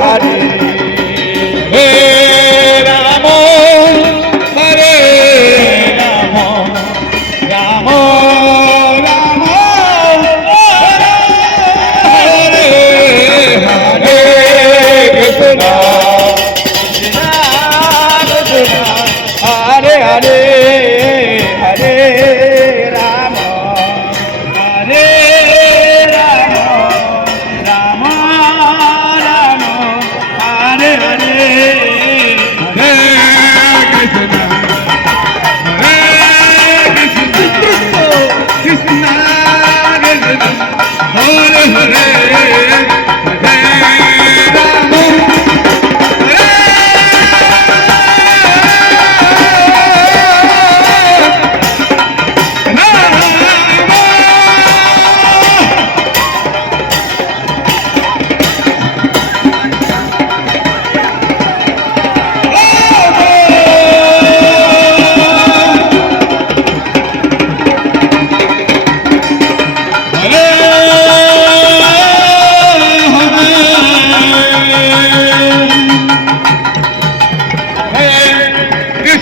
Hare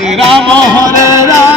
Hare Rama Hare Rama